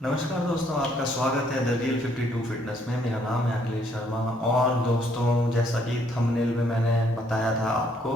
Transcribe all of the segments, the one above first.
नमस्कार दोस्तों, आपका स्वागत है द रियल 52 फिटनेस में। मेरा नाम है अखिलेश शर्मा। और दोस्तों, जैसा कि थंबनेल में मैंने बताया था आपको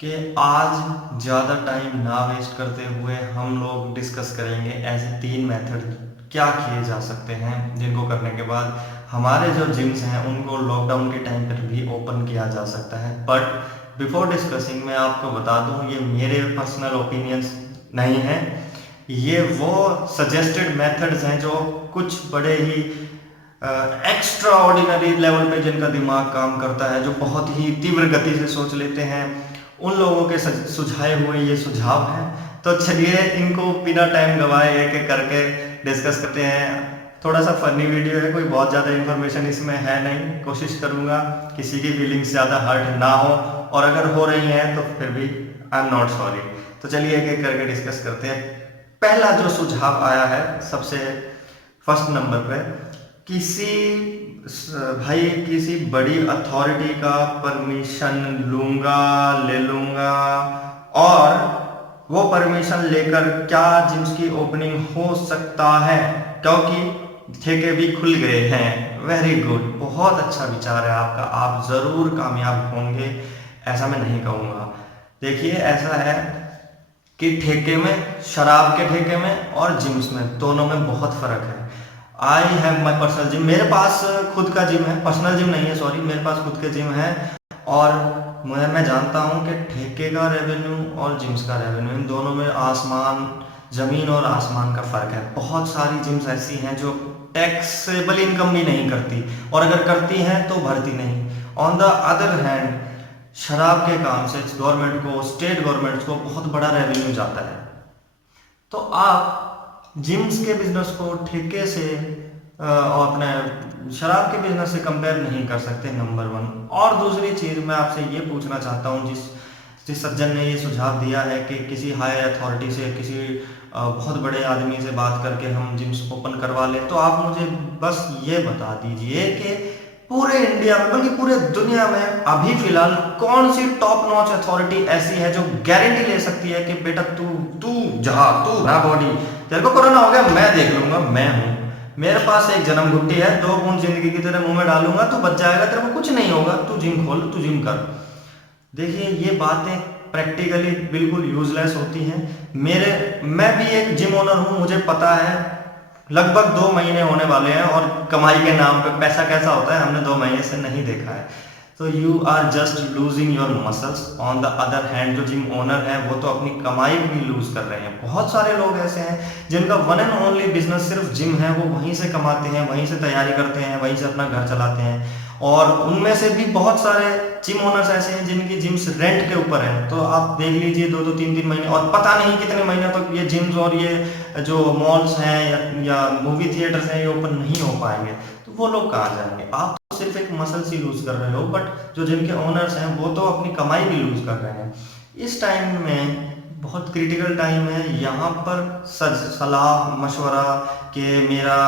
कि आज ज़्यादा टाइम ना वेस्ट करते हुए हम लोग डिस्कस करेंगे ऐसे 3 मेथड क्या किए जा सकते हैं जिनको करने के बाद हमारे जो जिम्स हैं उनको लॉकडाउन के टाइम पर भी ओपन किया जा सकता है। बट बिफोर डिस्कसिंग मैं आपको बता दूं, ये मेरे पर्सनल ओपिनियंस नहीं है। ये वो सजेस्टेड मेथड्स हैं जो कुछ बड़े ही एक्स्ट्रा ऑर्डिनरी लेवल पे जिनका दिमाग काम करता है, जो बहुत ही तीव्र गति से सोच लेते हैं, उन लोगों के सुझाए हुए ये सुझाव हैं। तो चलिए इनको बिना टाइम गवाए एक एक करके डिस्कस करते हैं। थोड़ा सा फनी वीडियो है, कोई बहुत ज़्यादा इन्फॉर्मेशन इसमें है नहीं। कोशिश करूँगा किसी की फीलिंग्स ज़्यादा हर्ट ना हो, और अगर हो रही हैं तो फिर भी आई एम नॉट सॉरी। तो चलिए एक एक करके डिस्कस करते हैं। पहला जो सुझाव आया है सबसे फर्स्ट नंबर पे, किसी भाई किसी बड़ी अथॉरिटी का परमिशन ले लूंगा, और वो परमिशन लेकर क्या जिम्स की ओपनिंग हो सकता है क्योंकि ठेके भी खुल गए हैं। वेरी गुड, बहुत अच्छा विचार है आपका, आप ज़रूर कामयाब होंगे, ऐसा मैं नहीं कहूँगा। देखिए, ऐसा है कि ठेके में, शराब के ठेके में और जिम्स में, दोनों में बहुत फ़र्क है। I have my personal gym, मेरे पास खुद का जिम है, पर्सनल जिम नहीं है, सॉरी, मेरे पास खुद के जिम है। और मैं जानता हूँ कि ठेके का रेवेन्यू और जिम्स का रेवेन्यू, इन दोनों में आसमान, ज़मीन और आसमान का फ़र्क है। बहुत सारी जिम्स ऐसी हैं जो टैक्सेबल इनकम भी नहीं करती, और अगर करती हैं तो भरती नहीं। ऑन द अदर हैंड, शराब के काम से गवर्नमेंट को, स्टेट गवर्नमेंट को बहुत बड़ा रेवेन्यू जाता है। तो आप जिम्स के बिजनेस को ठेके से और अपने शराब के बिजनेस से कंपेयर नहीं कर सकते, नंबर वन। और दूसरी चीज़ मैं आपसे ये पूछना चाहता हूँ, जिस जिस सज्जन ने ये सुझाव दिया है कि किसी हाई अथॉरिटी से, किसी बहुत बड़े आदमी से बात करके हम जिम्स ओपन करवा लें, तो आप मुझे बस ये बता दीजिए कि पूरे इंडिया में, बल्कि पूरे दुनिया में अभी फिलहाल कौन सी टॉप नॉच अथॉरिटी ऐसी है जो गारंटी ले सकती है कि बेटा तू तू तू बना बॉडी, तेरे को कोरोना हो गया मैं देख लूंगा, मैं हूं, मेरे पास एक जन्म घुट्टी है, 2 बूंद जिंदगी की तेरे मुंह में डालूंगा, तू बच जाएगा, तेरे को कुछ नहीं होगा, तू जिम खोल, तू जिम कर। देखिए, ये बातें प्रैक्टिकली बिल्कुल यूजलेस होती हैं। मैं भी एक जिम ओनर हूँ, मुझे पता है। लगभग 2 महीने होने वाले हैं, और कमाई के नाम पे पैसा कैसा होता है हमने 2 महीने से नहीं देखा है। तो you are just losing your muscles. On the other hand, जो जिम ओनर है वो तो अपनी कमाई भी लूज कर रहे हैं। बहुत सारे लोग ऐसे हैं जिनका वन एंड ओनली बिजनेस सिर्फ जिम है, वो वहीं से कमाते हैं, वहीं से तैयारी करते हैं, वहीं से अपना घर चलाते हैं। और उनमें से भी बहुत सारे जिम ओनर्स ऐसे हैं जिनकी जिम्स रेंट के ऊपर हैं। तो आप देख लीजिए, 2 3 महीने, और पता नहीं कितने महीने तक ये जिम्स और ये जो मॉल्स हैं या मूवी थिएटर्स हैं, ये ओपन नहीं हो पाएंगे। तो वो लोग कहाँ जाएंगे? आप तो सिर्फ एक मसल सी लूज कर रहे हो, बट जो जिनके ओनर्स हैं वो तो अपनी कमाई भी लूज कर रहे हैं। इस टाइम में बहुत क्रिटिकल टाइम है, यहाँ पर सलाह मशवरा कि मेरा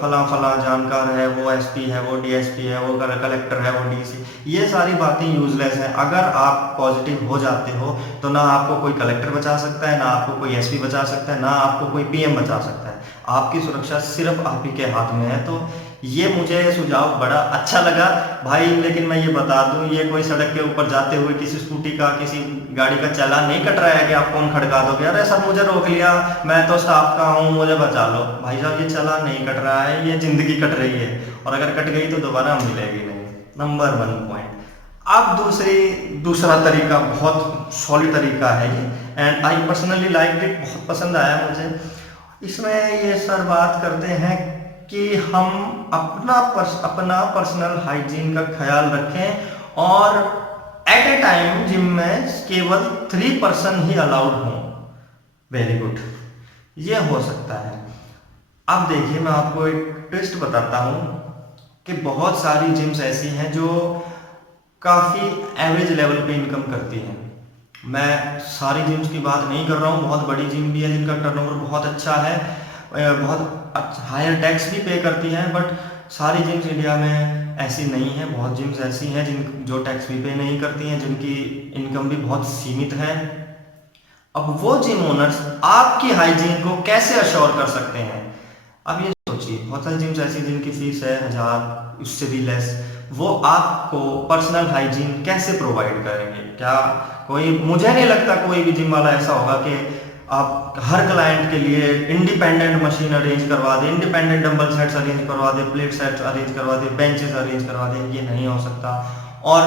फला फला जानकार है, वो एसपी है, वो डीएसपी है, वो कलेक्टर है, वो डीसी, ये सारी बातें यूजलेस हैं। अगर आप पॉजिटिव हो जाते हो तो ना आपको कोई कलेक्टर बचा सकता है, ना आपको कोई एसपी बचा सकता है, ना आपको कोई पीएम बचा सकता है। आपकी सुरक्षा सिर्फ आप ही के हाथ में है। तो ये मुझे सुझाव बड़ा अच्छा लगा भाई। लेकिन मैं ये बता दूं, ये कोई सड़क के ऊपर जाते हुए किसी स्कूटी का, किसी गाड़ी का चालान नहीं कट रहा है कि आप फोन खड़का दोगे, अरे सर मुझे रोक लिया, मैं तो स्टाफ का हूँ, मुझे बचा लो। भाई साहब, ये चालान नहीं कट रहा है, ये जिंदगी कट रही है, और अगर कट गई तो दोबारा मिलेगी नहीं। Number 1 point. अब दूसरा तरीका बहुत सॉलिड तरीका है ये, and I personally like it, बहुत पसंद आया मुझे। इसमें ये सर बात करते हैं कि हम अपना पर्सनल हाइजीन का ख्याल रखें, और एट ए टाइम जिम में केवल 3 पर्सन ही अलाउड हों। वेरी गुड, ये हो सकता है। अब देखिए, मैं आपको एक ट्विस्ट बताता हूं कि बहुत सारी जिम्स ऐसी हैं जो काफ़ी एवरेज लेवल पे इनकम करती हैं। मैं सारी जिम्स की बात नहीं कर रहा हूँ, बहुत बड़ी जिम भी है जिनका टर्नओवर बहुत अच्छा है, बहुत हायर टैक्स भी पे करती हैं, बट सारी जिम्स इंडिया में ऐसी नहीं है। बहुत जिम्स ऐसी हैं जो टैक्स भी पे नहीं करती हैं, जिनकी इनकम भी बहुत सीमित है। अब वो जिम ओनर्स आपकी हाइजीन को कैसे अश्योर कर सकते हैं? अब ये सोचिए, बहुत सारी जिम्स ऐसी जिनकी फीस है 1000, उससे भी लेस, वो आपको पर्सनल हाइजीन कैसे प्रोवाइड करेंगे? क्या कोई, मुझे नहीं लगता कोई भी जिम वाला ऐसा होगा कि आप हर क्लाइंट के लिए इंडिपेंडेंट मशीन अरेंज करवा दे, इंडिपेंडेंट डंबल सेट्स अरेंज करवा दे, प्लेट सेट्स अरेंज करवा दे, बेंचेस अरेंज करवा दे। ये नहीं हो सकता। और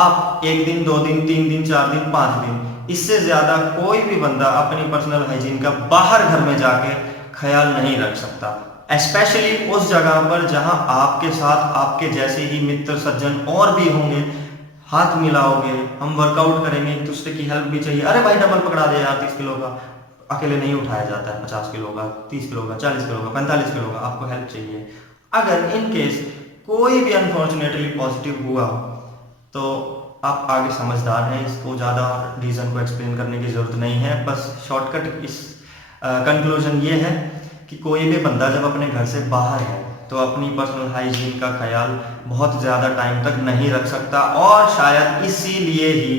आप एक दिन, 2 दिन, 3 दिन, 4 दिन, 5 दिन, इससे ज्यादा कोई भी बंदा अपनी पर्सनल हाइजीन का बाहर घर में जाके ख्याल नहीं रख सकता, स्पेशली उस जगह पर जहां आपके साथ आपके जैसे ही मित्र सज्जन और भी होंगे। हाथ मिलाओगे, हम वर्कआउट करेंगे, एक दूसरे की हेल्प भी चाहिए। अरे भाई डंबल पकड़ा दे यार, 30 किलो का अकेले नहीं उठाया जाता है, 50 किलो का, 30 किलो का, 40 किलो का, 45 किलो का, आपको हेल्प चाहिए। अगर इन केस कोई भी अनफॉर्चुनेटली पॉजिटिव हुआ तो आप आगे समझदार हैं, इसको ज़्यादा रीज़न को एक्सप्लेन करने की ज़रूरत नहीं है। बस शॉर्टकट इस कंक्लूजन ये है कि कोई भी बंदा जब अपने घर से बाहर है तो अपनी पर्सनल हाइजीन का ख्याल बहुत ज़्यादा टाइम तक नहीं रख सकता। और शायद इसीलिए ही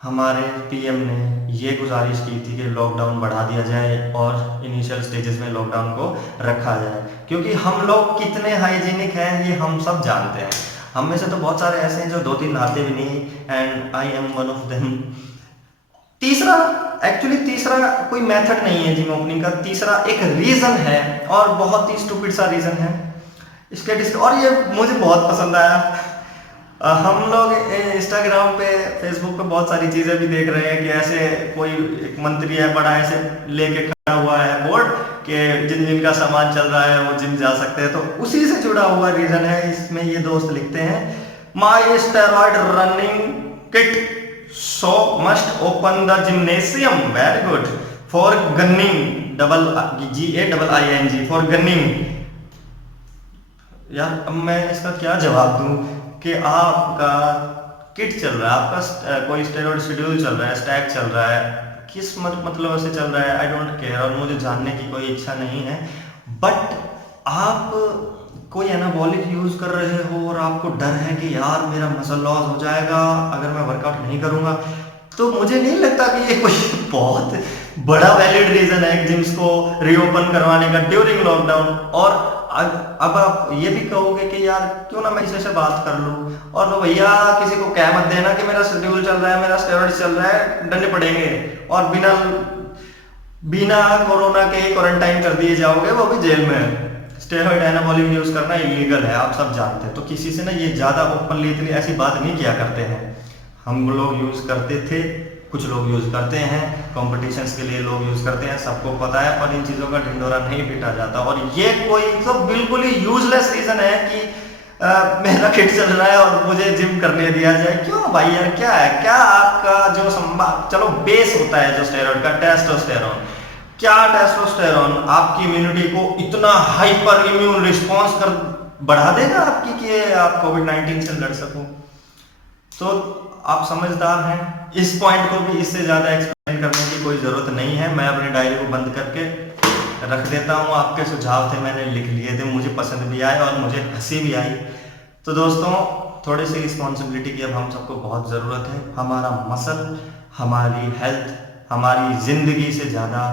हमारे पीएम ने ये गुजारिश की थी कि लॉकडाउन बढ़ा दिया जाए और इनिशियल स्टेजेस में लॉकडाउन को रखा जाए, क्योंकि हम लोग कितने हाइजीनिक हैं ये हम सब जानते हैं। हम में से तो बहुत सारे ऐसे हैं जो 2 दिन नहाते भी नहीं, and I am one of them. तीसरा, एक्चुअली तीसरा कोई मेथड नहीं है जिम ओपनिंग का, तीसरा एक रीजन है और बहुत ही स्टूपिड सा रीजन है इसके और ये मुझे बहुत पसंद आया। हम लोग इंस्टाग्राम पे, फेसबुक पे बहुत सारी चीजें भी देख रहे हैं कि ऐसे कोई एक मंत्री है बड़ा, ऐसे लेके खड़ा हुआ है बोर्ड कि जिन जिन का सामान चल रहा है वो जिम जा सकते हैं। तो उसी से जुड़ा हुआ रीजन है। इसमें ये दोस्त लिखते हैं, my steroid running kit so must open the gymnasium, very good, for gaining, GAIING, for gaining. यार अब मैं इसका क्या जवाब दूं कि आपका किट चल रहा है, आपका कोई स्टेरॉइड शेड्यूल चल रहा है, स्टैक चल रहा है, किस मतलब से चल रहा है, आई डोंट केयर, और मुझे जानने की कोई इच्छा नहीं है। बट आप कोई एनाबॉलिक यूज कर रहे हो और आपको डर है कि यार मेरा मसल लॉस हो जाएगा अगर मैं वर्कआउट नहीं करूंगा, तो मुझे नहीं लगता कि ये कोई बहुत बड़ा वैलिड रीजन है जिम्स को रीओपन करवाने का ड्यूरिंग लॉकडाउन। और अब आप ये भी कहोगे कि यार क्यों ना मैं किसी से बात कर लूं, और तो भैया किसी को कह मत देना कि मेरा शेड्यूल चल रहा है, मेरा स्टेरॉइड चल रहा है, डंडे पड़ेंगे और बिना बिना कोरोना के क्वारंटाइन कर दिए जाओगे, वो भी जेल में। स्टेरॉइड एनाबॉलिक यूज करना इलीगल है, आप सब जानते हैं। तो किसी से ना ये ज्यादा ओपनली इतनी ऐसी बात नहीं किया करते हैं। हम लोग यूज करते थे, कुछ लोग यूज करते हैं, कॉम्पिटिशन्स के लिए लोग यूज करते हैं, सबको पता है, और इन चीजों का ढिंडोरा नहीं पीटा जाता। और ये कोई तो बिल्कुल ही यूजलेस रीजन है कि मेरा किट चल रहा है और मुझे जिम करने दिया जाए। क्यों भाई यार, क्या है, क्या आपका जो चलो बेस होता है जो स्टेरॉइड का, टेस्टोस्टेरोन, क्या टेस्टोस्टेरोन आपकी इम्यूनिटी को इतना हाइपर इम्यून रिस्पॉन्स कर बढ़ा देगा आपकी कि आप कोविड-19 से लड़ सको? तो आप समझदार हैं, इस पॉइंट को भी इससे ज्यादा एक्सप्लेन करने की कोई जरूरत नहीं है। मैं अपनी डायरी को बंद करके रख देता हूँ। आपके सुझाव थे, मैंने लिख लिए थे, मुझे पसंद भी आए और मुझे हंसी भी आई। तो दोस्तों, थोड़ी सी रिस्पॉन्सिबिलिटी की अब हम सबको बहुत ज़रूरत है। हमारा मसल, हमारी हेल्थ, हमारी ज़िंदगी से ज़्यादा,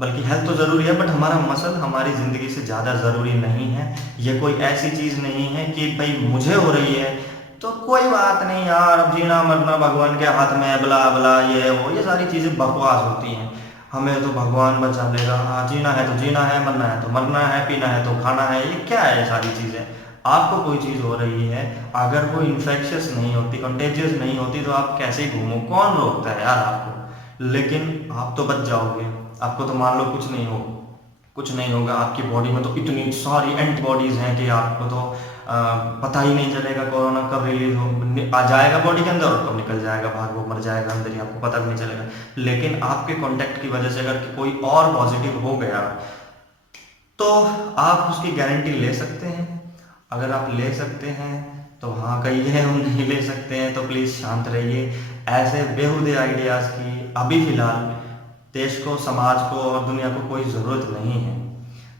बल्कि हेल्थ तो ज़रूरी है बट हमारा मसल हमारी ज़िंदगी से ज़्यादा ज़रूरी नहीं है। ये कोई ऐसी चीज़ नहीं है कि भाई मुझे हो रही है तो कोई बात नहीं यार, अब जीना मरना भगवान के हाथ में है, बला बला ये वो, ये सारी चीज़ें बकवास होती हैं। हमें तो भगवान बचा लेगा, हाँ जीना है तो जीना है, मरना है तो मरना है, पीना है तो खाना है, ये क्या है ये सारी चीज़ें। आपको कोई चीज़ हो रही है, अगर वो इन्फेक्शियस नहीं होती, कंटेजियस नहीं होती, तो आप कैसे घूमो, कौन रोकता है यार आपको। लेकिन आप तो बच जाओगे, आपको तो मान लो कुछ नहीं होगा, आपकी बॉडी में तो इतनी सारी एंटीबॉडीज हैं कि आपको तो पता ही नहीं चलेगा कोरोना कब रिलीज हो, आ जाएगा बॉडी के अंदर और कब निकल जाएगा बाहर, वो मर जाएगा अंदर ही, आपको पता भी नहीं चलेगा। लेकिन आपके कांटेक्ट की वजह से अगर कोई और पॉजिटिव हो गया तो आप उसकी गारंटी ले सकते हैं। अगर आप ले सकते हैं तो हाँ कहिए, हम नहीं ले सकते हैं तो प्लीज़ शांत रहिए। ऐसे बेहुदे आइडियाज़ की अभी फ़िलहाल देश को, समाज को और दुनिया को कोई ज़रूरत नहीं है।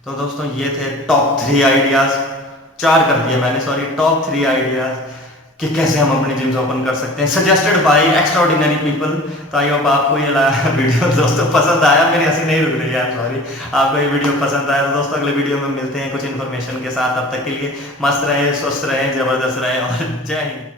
तो दोस्तों, ये थे टॉप 3 आइडियाज़, 4 कर दिए मैंने, सॉरी, टॉप 3 आइडियाज़ कि कैसे हम अपने जिम्स ओपन कर सकते हैं, सजेस्टेड बाय एक्स्ट्राऑर्डिनरी पीपल। तो आई होप आपको ये वीडियो दोस्तों पसंद आया। मेरी हंसी नहीं रुक रही है, सॉरी। आपको ये वीडियो पसंद आया तो दोस्तों अगले वीडियो में मिलते हैं कुछ इन्फॉर्मेशन के साथ। तब तक के लिए मस्त रहे, स्वस्थ रहे, जबरदस्त रहे और जय हिंद।